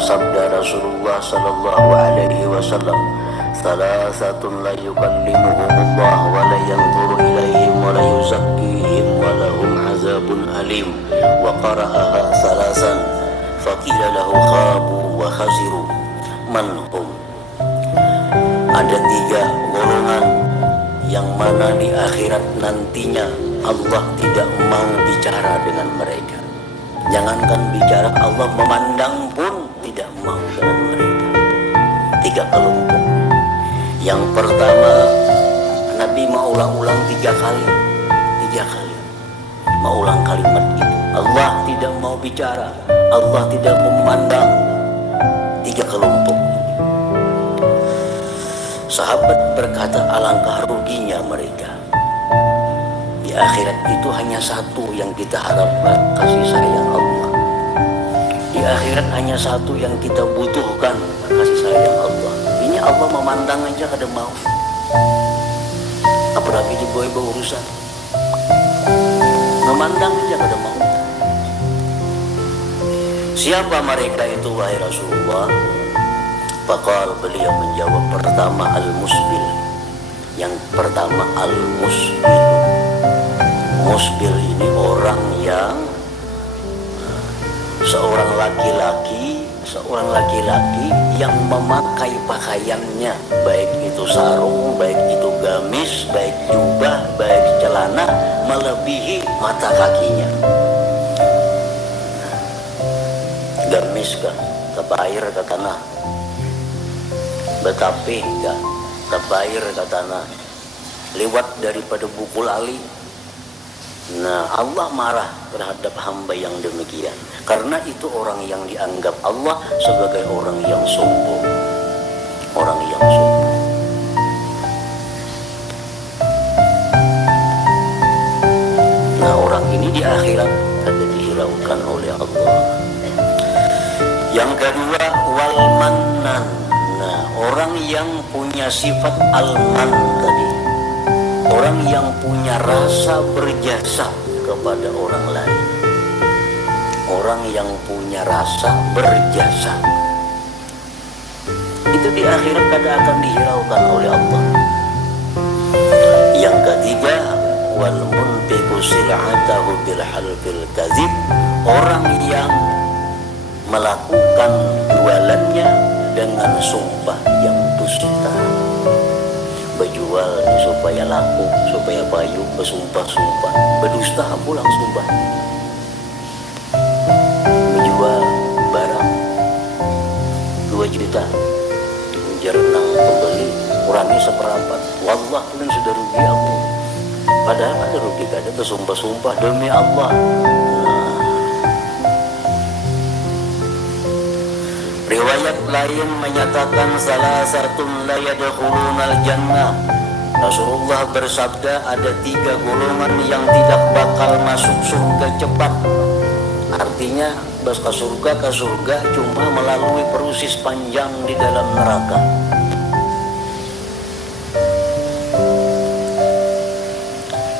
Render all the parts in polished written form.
Sabda Rasulullah sallallahu alaihi wasallam, "Salasatun la yukallimuhumullah wa la yanzuru ilaihim wa la yuzakkihim wa lahum azabun alim." Wa qara'aha salasan faqila lahu khabu wa khasiru man hum. Ada tiga golongan yang mana di akhirat nantinya Allah tidak mau bicara dengan mereka. Jangankan bicara, Allah memandang pun tidak mau dengan mereka. Tiga kelompok. Yang pertama, Nabi mau ulang-ulang tiga kali. Mau ulang kalimat itu. Allah tidak mau bicara, Allah tidak memandang. Tiga kelompok. Sahabat berkata, alangkah ruginya mereka. Di akhirat itu hanya satu yang kita harapkan, kasih sayang Allah. Di akhirat hanya satu yang kita butuhkan, kasih sayang Allah. Ini Allah memandang aja kada mau, apalagi dibawa urusan. Memandang aja kada mau. Siapa mereka itu wahai Rasulullah? Faqal, beliau menjawab, pertama al-musbil. Yang pertama al-musbil. Musbil ini orang yang seorang laki-laki yang memakai pakaiannya, baik itu sarung, baik itu gamis, baik jubah, baik celana, melebihi mata kakinya. Gamis kah? Kebair ke tanah. Betapih kah? Kebair ke tanah. Lewat daripada bukul ali. Nah, Allah marah terhadap hamba yang demikian. Karena itu orang yang dianggap Allah sebagai orang yang sombong. Orang yang sombong. Nah, orang ini di akhirat akan dihiraukan oleh Allah. Yang kedua, wal mannan. Nah, orang yang punya sifat al-man tadi. Orang yang punya rasa berjasa kepada orang lain. Orang yang punya rasa berjasa. Itu di akhirat kada akan dihiraukan oleh Allah. Yang ketiga, wal munfiqu sil'atahu bil halfil kadzib. Orang yang melakukan jualannya dengan sumpah yang dusta. Berjual supaya laku, supaya bayu, bersumpah-sumpah, berdusta pulang sumpah. Menjual barang 2 juta, jarang pembeli, kurangi seperempat. Wallah kalian sudah rugi aku. Padahal ada rugi, kada bersumpah-sumpah demi Allah. Riwayat lain menyatakan salasatun la yadkhulunal jannah. Rasulullah bersabda ada 3 golongan yang tidak bakal masuk surga cepat. Artinya ke surga cuma melalui proses panjang di dalam neraka.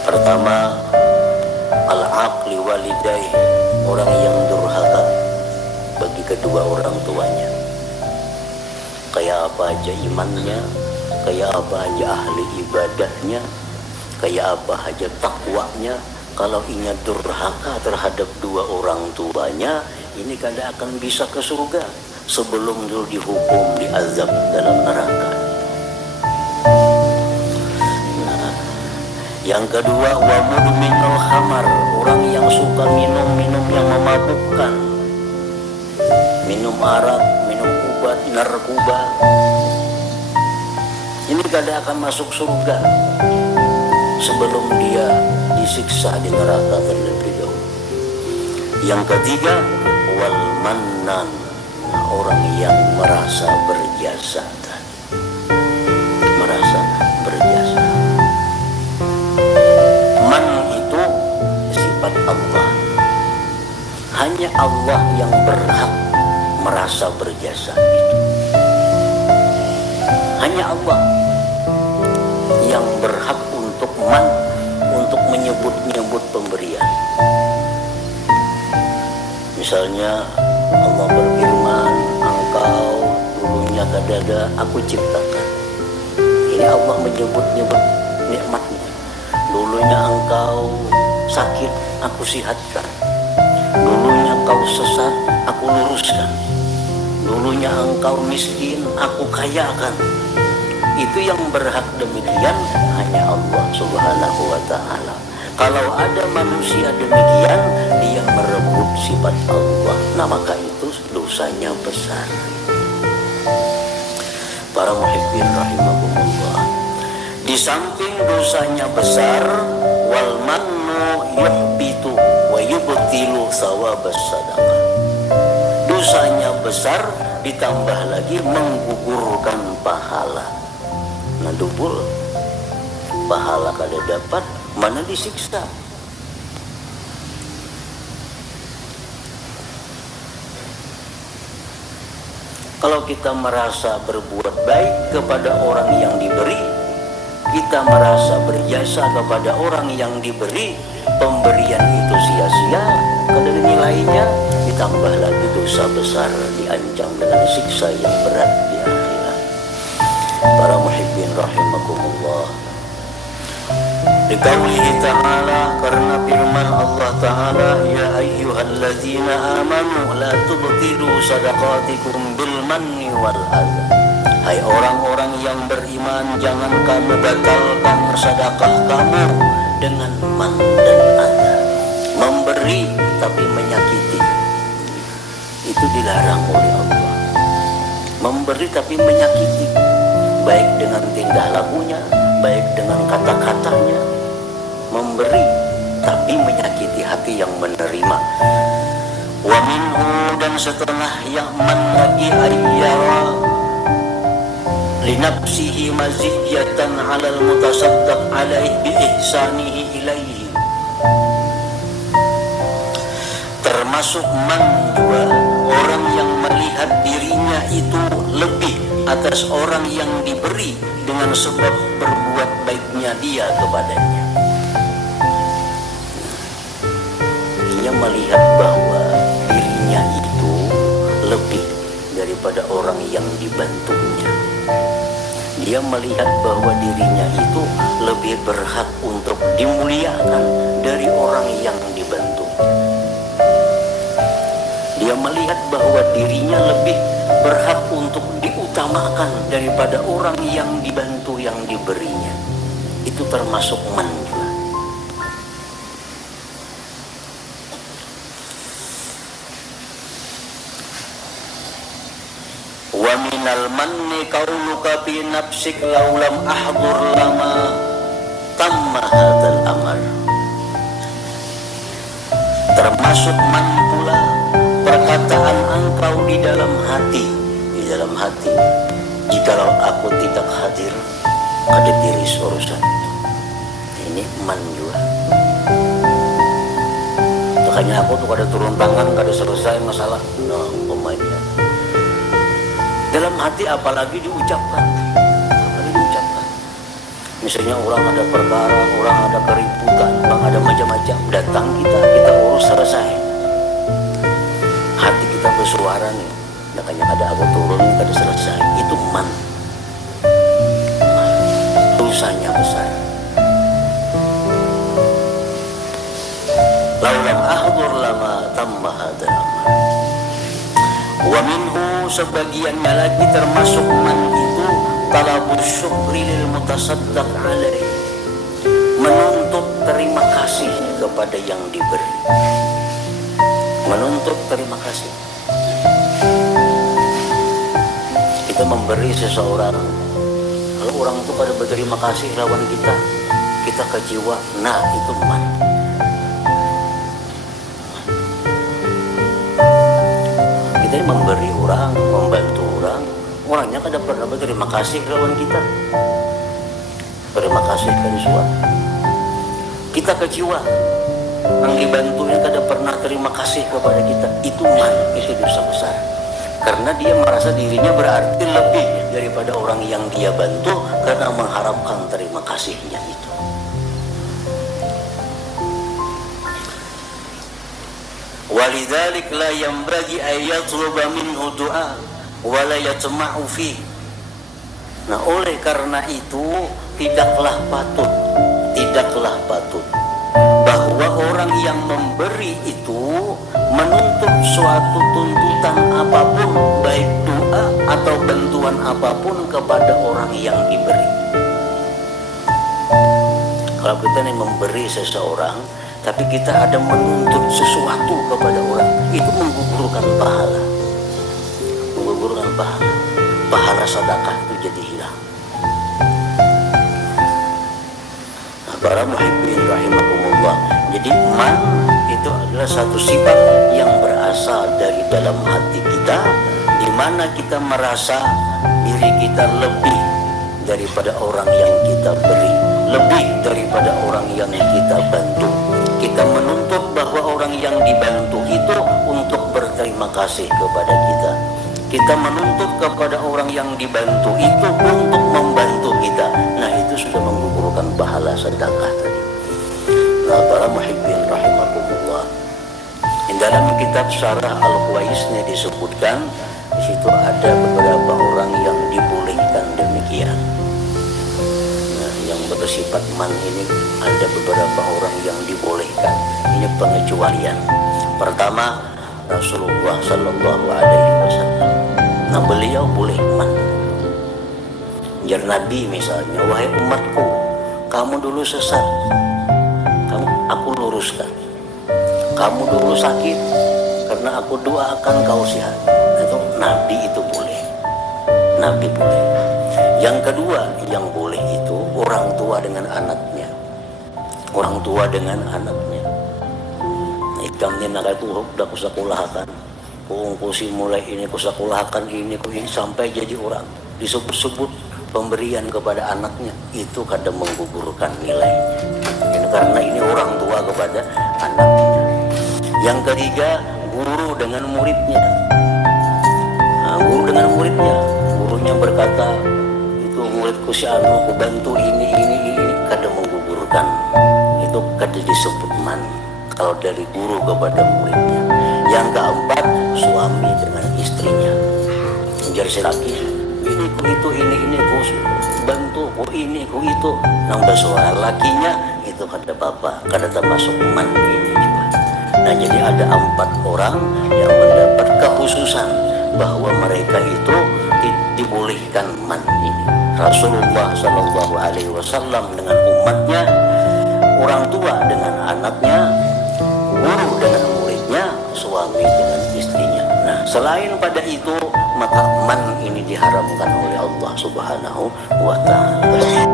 Pertama, al-aqli walidayhi, orang yang durhaka bagi kedua orang tuanya. Kayak apa aja imannya, kayak apa aja ahli ibadahnya, kayak apa aja takwanya, kalau ingat durhaka terhadap 2 orang tuanya, ini kada akan bisa ke surga sebelum dulu dihukum, diazab dalam neraka. Nah, yang kedua, wa mudminul khamar, orang yang suka minum-minum yang memabukkan. Minum arak, minum obat, narkoba. Ini kada akan masuk surga sebelum dia disiksa di neraka terlebih dahulu. Yang ketiga, wal mannan, orang yang merasa berjasa. Merasa berjasa. Man itu sifat Allah. Hanya Allah yang berhak merasa berjasa itu. Hanya Allah yang berhak untuk man, untuk menyebut-nyebut pemberian. Misalnya Allah berfirman, engkau dulunya kadada aku ciptakan. Ini Allah menyebut-nyebut nikmatnya. Dulunya engkau sakit, aku sihatkan. Dulunya engkau sesat, aku luruskan. Dulunya engkau miskin, aku kayakan. Itu yang berhak demikian hanya Allah Subhanahu wa ta'ala. Kalau ada manusia demikian, dia merebut sifat Allah. Nah maka itu dosanya besar. Para muhibbin rahimahumullah, di samping dosanya besar, wal mannu yuhbitu wa yubtilu thawabas sadaqah. Dosanya besar ditambah lagi menggugurkan pahala. Nah dubul pahala kada dapat, mana disiksa. Kalau kita merasa berbuat baik kepada orang yang diberi, kita merasa berjasa kepada orang yang diberi, pemberian itu sia-sia, kada nilainya, ditambah lagi dosa besar, diancam dengan siksa yang berat di akhirat. Para muhibbin rahimakumullah, Liqaulihi ta'ala, karena firman Allah ta'ala, ya ayyuhalladzina amanu la tubtilu sadaqatikum bil manni wal adha. Hai orang-orang yang beriman, jangan kamu batalkan sedekah kamu dengan man dan adha. Memberi tapi menyakiti, itu dilarang oleh Allah. Memberi tapi menyakiti, baik dengan tingkah lakunya, baik dengan kata-katanya. Memberi tapi menyakiti hati yang menerima. Wa minhu, dan setengah yang man lagi ayyara linafsihi maziyatan 'alal mutasaddaq 'alaihi bi ihsanihi ilaihi. Termasuk man juga orang yang melihat dirinya itu lebih atas orang yang diberi dengan sebab berbuat baiknya dia kepadanya. Dia melihat bahwa dirinya itu lebih daripada orang yang dibantunya. Dia melihat bahwa dirinya itu lebih berhak untuk dimuliakan dari orang yang dibantunya. Dia melihat bahwa dirinya lebih berhak untuk diutamakan daripada orang yang dibantu, yang diberinya. Itu termasuk man juga. Wa minal manni qauluka fi nafsik law lam ahdur lama tamma hadzal amr. Termasuk man pula perkataan engkau di dalam hati, jikalau aku tidak hadir, kada tiris urusan. Ini man juga. Makanya aku tuh kada turun tangan, kada selesai masalah. Nah, umpamanya dalam hati apalagi diucapkan. Misalnya orang ada perkara, orang ada keributan, orang ada macam-macam, datang kita urus selesai. Hati kita bersuara nih, makanya ada aku turun, kada selesai. Itu man. Dosanya besar. Laulam ahdur lama tamma hadzal amr. Wa minhu, sebagiannya lagi termasuk man itu talabus syukri lil mutasaddaq alaihi, menuntut terima kasih kepada yang diberi. Menuntut terima kasih. Kita memberi seseorang, kalau orang itu pada berterima kasih lawan kita kecewa, nah itu man. Kita memberi orang, membantu orang, orangnya kada pernah berterima kasih lawan kita. Terima kasih kan suat. Kita kecewa, yang dibantunya kada pernah terima kasih kepada kita. Itu man, itu dosa besar. Karena dia merasa dirinya berarti lebih daripada orang yang dia bantu karena mengharapkan terima kasihnya itu. Walidzalik la yanbaghi ay yatluba minhu du'a wa la yatma'u fi. Nah, oleh karena itu tidaklah patut bahwa orang yang memberi itu menuntut suatu tuntutan apapun, baik doa atau bantuan apapun kepada orang yang diberi. Kalau kita ini memberi seseorang, tapi kita ada menuntut sesuatu kepada orang, itu menggugurkan pahala. Pahala sedekah itu jadi hilang. Nah, para muhibbin rahimakumullah. Jadi man itu adalah satu sifat yang berasal dari dalam hati kita, di mana kita merasa diri kita lebih daripada orang yang kita beri, lebih daripada orang yang kita bantu. Kita menuntut bahwa orang yang dibantu itu untuk berterima kasih kepada kita. Kita menuntut kepada orang yang dibantu itu untuk membantu kita. Nah, itu sudah menggugurkan pahala sedekah tadi. Nah, para muhibbin rahimakumullah. Di dalam kitab Syarah Al-Khuwaisni disebutkan, di situ ada beberapa orang yang dibolehkan demikian. Nah, yang bersifat man ini ada beberapa orang yang dibolehkan. Ini pengecualian. Pertama, Rasulullah Sallallahu Alaihi Wasallam. Nah, beliau boleh man. Jar Nabi misalnya, wahai umatku, kamu dulu sesat, aku luruskan. Kamu dulu sakit, karena aku doakan kau sehat. Itu Nabi itu boleh. Nabi boleh. Yang kedua yang boleh itu orang tua dengan anaknya. Orang tua dengan anaknya. Ikamnya nak itu udah kusakulahkan, kuungkusi mulai ini kusakulahkan ini sampai jadi orang disebut-sebut pemberian kepada anaknya, itu kadang menggugurkan nilai. Ini karena ini orang tua kepada anaknya. Yang ketiga, guru dengan muridnya. Nah, guru dengan muridnya, gurunya berkata, itu muridku si anu, aku bantu ini kadang menggugurkan. Itu kadang disebut man. Kalau dari guru kepada muridnya. Yang keempat, suami dengan istrinya. Menjadi si laki, ini ku bantu, ku ini ku itu. Nambah suara lakinya itu kata bapak, kata termasuk man ini juga. Nah, jadi ada 4 orang yang mendapat kekhususan bahwa mereka itu dibolehkan man ini. Rasulullah Sallallahu Alaihi Wasallam dengan umatnya, orang tua dengan anaknya, guru dengan muridnya, suami dengan istrinya. Nah, selain pada itu, maka man ini diharamkan oleh Allah Subhanahu wa Ta'ala.